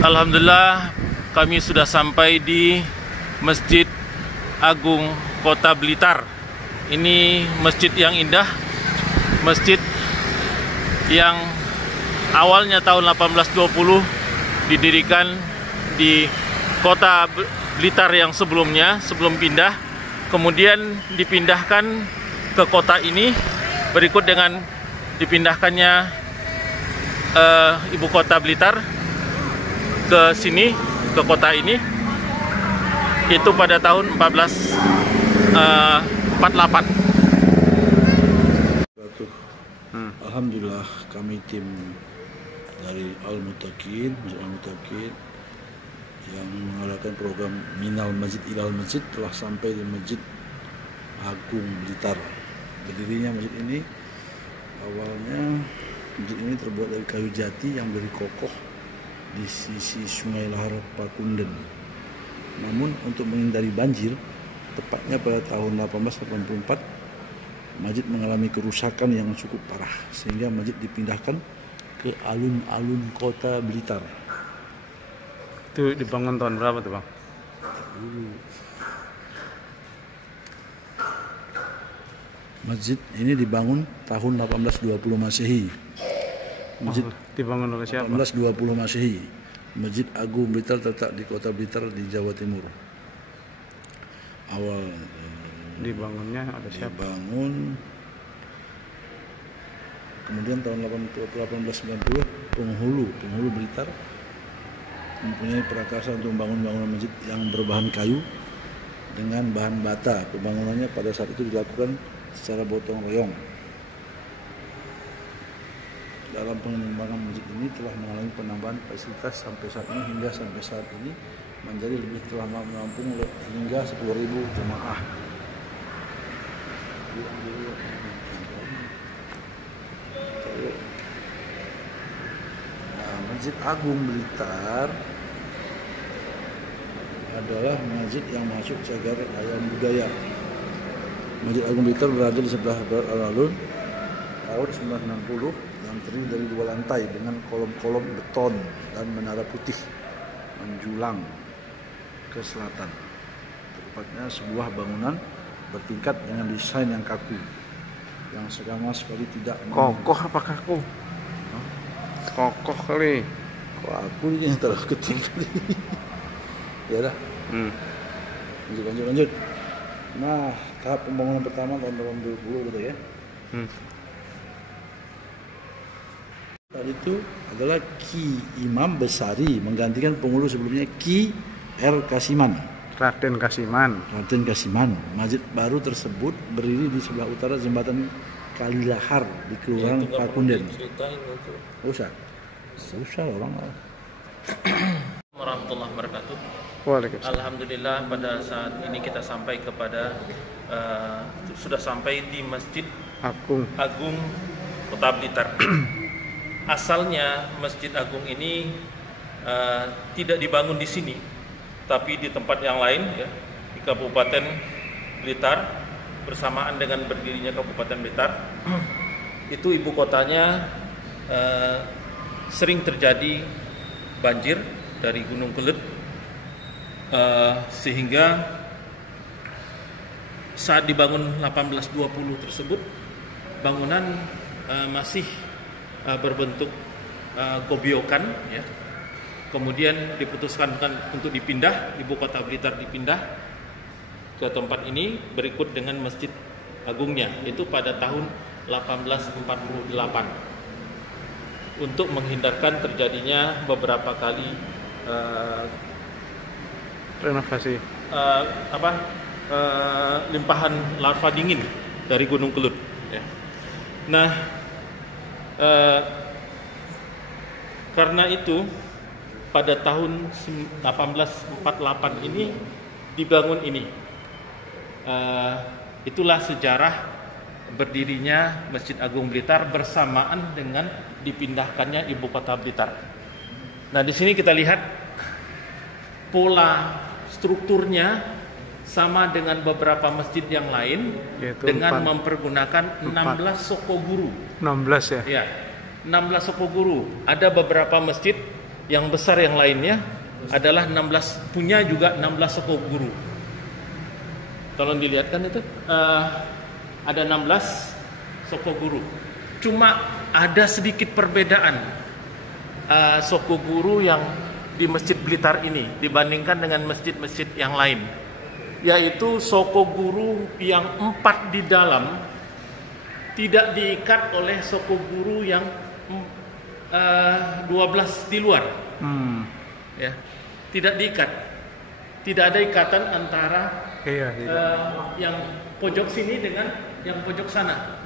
Alhamdulillah, kami sudah sampai di Masjid Agung Kota Blitar. Ini masjid yang indah, masjid yang awalnya tahun 1820 didirikan di Kota Blitar yang sebelumnya, sebelum pindah. Kemudian dipindahkan ke kota ini, berikut dengan dipindahkannya ibu kota Blitar ke sini, ke kota ini, itu pada tahun 1448. Alhamdulillah, kami tim dari Al-Muttaqin, Masjid Al-Muttaqin yang mengadakan program Minal Masjid Ilal Masjid telah sampai di Masjid Agung Blitar. Berdirinya masjid ini, awalnya masjid ini terbuat dari kayu jati yang berdiri kokoh di sisi Sungai Lahar Pakunden. Namun untuk menghindari banjir, tepatnya pada tahun 1884, masjid mengalami kerusakan yang cukup parah sehingga masjid dipindahkan ke alun-alun kota Blitar. Itu dibangun tahun berapa tuh, Bang? Masjid ini dibangun tahun 1820 Masehi. Masjid Dibangun oleh siapa? 1820 Masehi. Masjid Agung Blitar terletak di kota Blitar di Jawa Timur. Awal Dibangunnya ada siapa? dibangun, kemudian tahun 1890 penghulu Blitar mempunyai prakarsa untuk membangun bangunan masjid yang berbahan kayu dengan bahan bata. Pembangunannya pada saat itu dilakukan secara gotong royong. Dalam pengembangan masjid ini telah mengalami penambahan fasilitas sampai saat ini, hingga sampai saat ini menjadi lebih telah menampung hingga 10.000 jemaah. Nah, Masjid Agung Blitar adalah masjid yang masuk cagar alam budaya. Masjid Agung Blitar berada di sebelah barat alun-alun. Tahun 1960 yang terdiri dari 2 lantai dengan kolom-kolom beton dan menara putih menjulang ke selatan. Tepatnya sebuah bangunan bertingkat dengan desain yang kaku, yang sama sekali tidak Kokoh apa kaku? Kokoh kali. Kok aku ini yang terlalu kecil kali. Ya dah. Lanjut. Nah, tahap pembangunan pertama tahun 2020 gitu ya. Saat itu adalah Ki Imam Besari menggantikan penghulu sebelumnya Ki R. Kasiman. Raden Kasiman. Masjid baru tersebut berdiri di sebelah utara jembatan Kalilahar di Kelurahan Pakunden. Usah orang. Warahmatullahi wabarakatuh. Waalaikumsalam. Alhamdulillah, pada saat ini kita sampai kepada sudah sampai di Masjid Agung Kota Blitar. Asalnya Masjid Agung ini tidak dibangun di sini, tapi di tempat yang lain, ya, di Kabupaten Blitar, bersamaan dengan berdirinya Kabupaten Blitar. Itu ibu kotanya sering terjadi banjir dari Gunung Kelut, sehingga saat dibangun 1820 tersebut bangunan masih berbentuk gobiokan, ya. Kemudian diputuskan untuk dipindah, ibu kota Blitar dipindah ke tempat ini berikut dengan Masjid Agungnya, itu pada tahun 1848 untuk menghindarkan terjadinya beberapa kali renovasi. Limpahan lava dingin dari Gunung Kelut, ya. Nah, karena itu pada tahun 1848 ini dibangun ini. Itulah sejarah berdirinya Masjid Agung Blitar bersamaan dengan dipindahkannya ibu kota Blitar. Nah, di sini kita lihat pola strukturnya sama dengan beberapa masjid yang lain, yaitu dengan mempergunakan 16 soko guru. 16 ya? Ya, 16 soko guru. Ada beberapa masjid yang besar yang lainnya adalah 16, punya juga 16 soko guru. Tolong dilihatkan itu, ada 16 soko guru. Cuma ada sedikit perbedaan soko guru yang di Masjid Blitar ini dibandingkan dengan masjid-masjid yang lain, yaitu soko guru yang 4 di dalam tidak diikat oleh soko guru yang 12 di luar. Ya, tidak diikat, tidak ada ikatan antara yang pojok sini dengan yang pojok sana.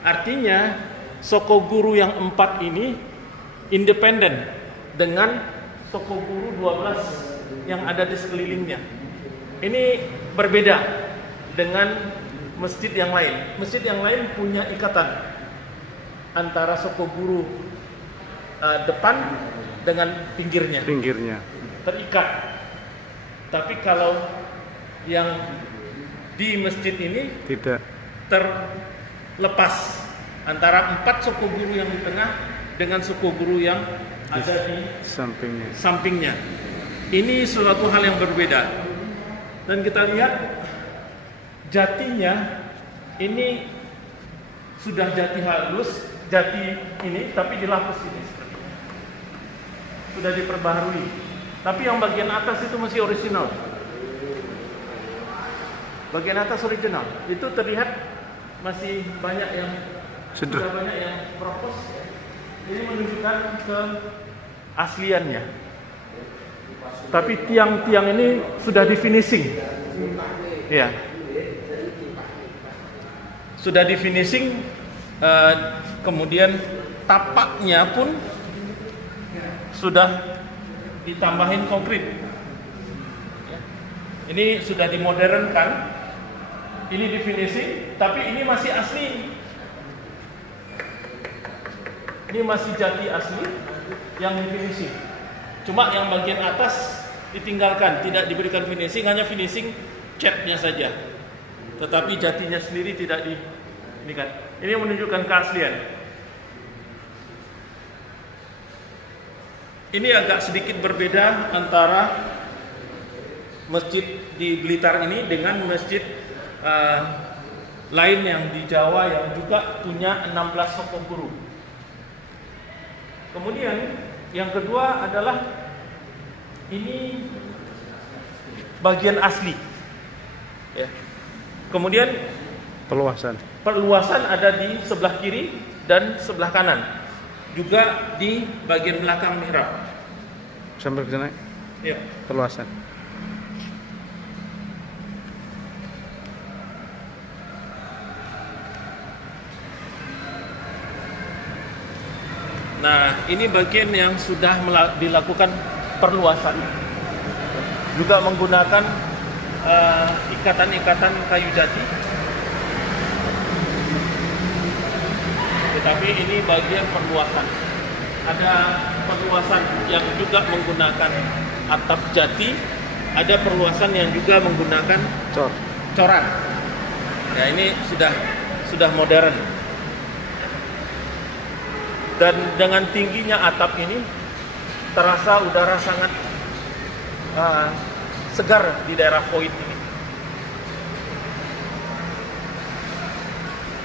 Artinya soko guru yang 4 ini independen dengan soko guru 12 yang ada di sekelilingnya. Ini berbeda dengan masjid yang lain. Masjid yang lain punya ikatan antara soko guru depan dengan pinggirnya. Terikat. Tapi kalau yang di masjid ini tidak, terlepas antara 4 soko guru yang di tengah dengan soko guru yang ada di sampingnya. Ini suatu hal yang berbeda. Dan kita lihat jatinya ini sudah jati halus, jati ini tapi dilapis ini. Sudah diperbaharui. Tapi yang bagian atas itu masih original. Bagian atas original. Itu terlihat masih banyak yang sudah banyak yang propos. Ini menunjukkan keasliannya. Tapi tiang-tiang ini sudah di finishing. Ya. Sudah di finishing, kemudian tapaknya pun sudah ditambahin konkrit. Ini sudah dimodernkan. Ini di finishing, tapi ini masih asli. Ini masih jati asli yang di finishing. Cuma yang bagian atas ditinggalkan, tidak diberikan finishing, hanya finishing catnya saja. Tetapi jatinya sendiri tidak ini kan. Ini menunjukkan keaslian. Ini agak sedikit berbeda antara masjid di Blitar ini dengan masjid lain yang di Jawa yang juga punya 16 soko guru. Kemudian yang kedua adalah ini bagian asli. Ya. Kemudian perluasan ada di sebelah kiri dan sebelah kanan. Juga di bagian belakang mihrab. Sampai ke sana. Ya. Perluasan. Nah, ini bagian yang sudah dilakukan perluasan. Juga menggunakan ikatan-ikatan kayu jati. Tetapi ini bagian perluasan. Ada perluasan yang juga menggunakan atap jati, ada perluasan yang juga menggunakan coran. Ya, ini sudah modern. Dan dengan tingginya atap ini terasa udara sangat segar di daerah Void ini.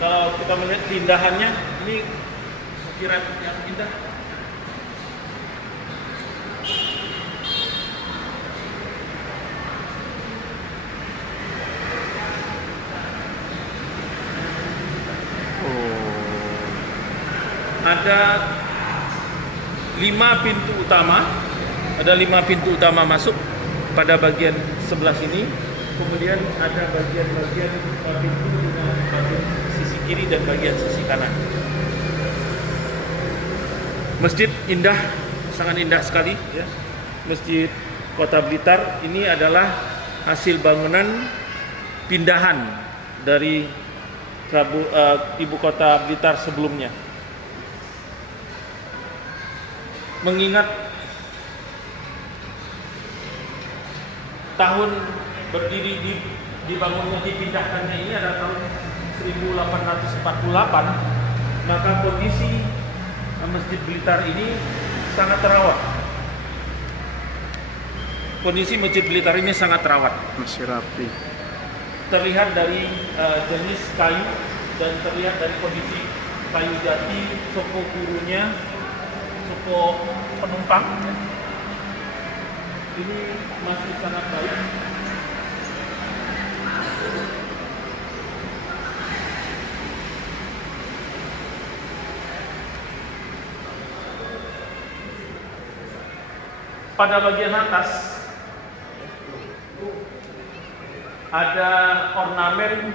Kalau kita melihat keindahannya, ini ukiran yang indah. Ada 5 pintu utama. Ada 5 pintu utama masuk pada bagian sebelah sini. Kemudian ada bagian-bagian pintu dengan bagian sisi kiri dan bagian sisi kanan. Masjid indah, sangat indah sekali ya. Masjid Kota Blitar ini adalah hasil bangunan pindahan dari ibu kota Blitar sebelumnya. Mengingat tahun berdiri dibangunnya, dipindahkannya ini adalah tahun 1848, maka kondisi Masjid Blitar ini sangat terawat. kondisi Masjid Blitar ini sangat rawat. Masih rapi. Terlihat dari jenis kayu dan terlihat dari kondisi kayu jati, soko gurunya, soko penumpang. Ini masih sangat baik. Pada bagian atas ada ornamen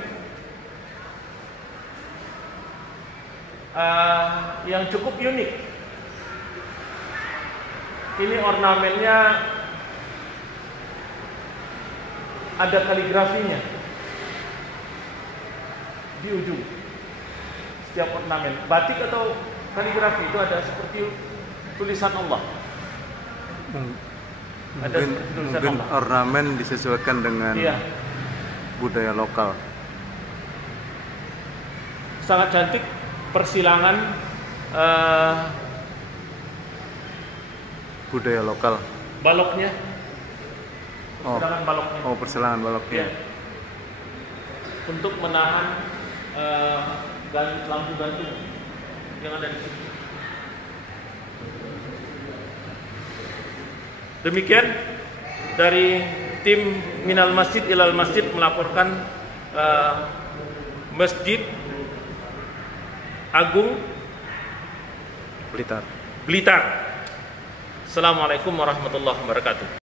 yang cukup unik. Ini ornamennya ada kaligrafinya di ujung setiap ornamen. Batik atau kaligrafi itu ada seperti tulisan Allah. Mungkin ornamen disesuaikan dengan budaya lokal. Sangat cantik persilangan budaya lokal. Baloknya. Persilangan baloknya. Oh, persilangan baloknya. Ya. Untuk menahan lampu gantung yang ada di situ. Demikian dari tim Minal Masjid Ilal Masjid melaporkan Masjid Agung Blitar. Blitar. Assalamualaikum warahmatullahi wabarakatuh.